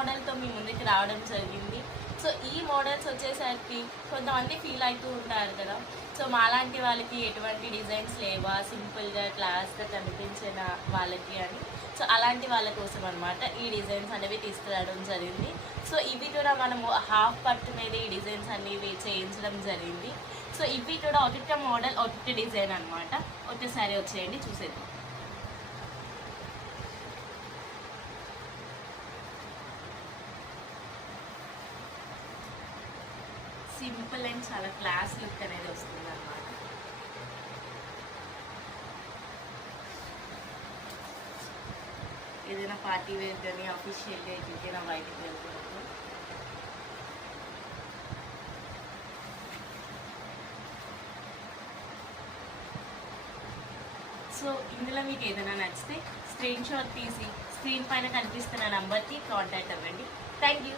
మోడల్తో మీ ముందుకు రావడం జరిగింది. సో ఈ మోడల్స్ వచ్చేసరికి కొంతమంది ఫీల్ అవుతూ ఉంటారు కదా, సో మాలాంటి వాళ్ళకి ఎటువంటి డిజైన్స్ లేవా, సింపుల్గా క్లాస్గా కనిపించిన వాళ్ళకి అని. సో అలాంటి వాళ్ళ కోసం అనమాట ఈ డిజైన్స్ అనేవి తీసుకురావడం జరిగింది. సో ఇవి కూడా మనము హాఫ్ పట్టు మీద ఈ డిజైన్స్ అనేవి చేయించడం జరిగింది. సో ఇవి కూడా ఒక్కొక్క మోడల్ ఒక్కొక్క డిజైన్ అనమాట. ఒకసారి వచ్చేయండి చూసేద్దాం. సింపుల్ అండ్ చాలా క్లాస్ లుక్ అనేది వస్తుంది అనమాట. ఏదైనా పార్టీ వేర్ కానీ అఫీషియల్గా ఎక్కడికైనా బయటకు వెళ్తున్నప్పుడు. సో ఇందులో మీకు ఏదైనా నచ్చితే స్క్రీన్ షాట్ తీసి స్క్రీన్ పైన కనిపిస్తున్న నంబర్కి కాంటాక్ట్ అవ్వండి. Thank you.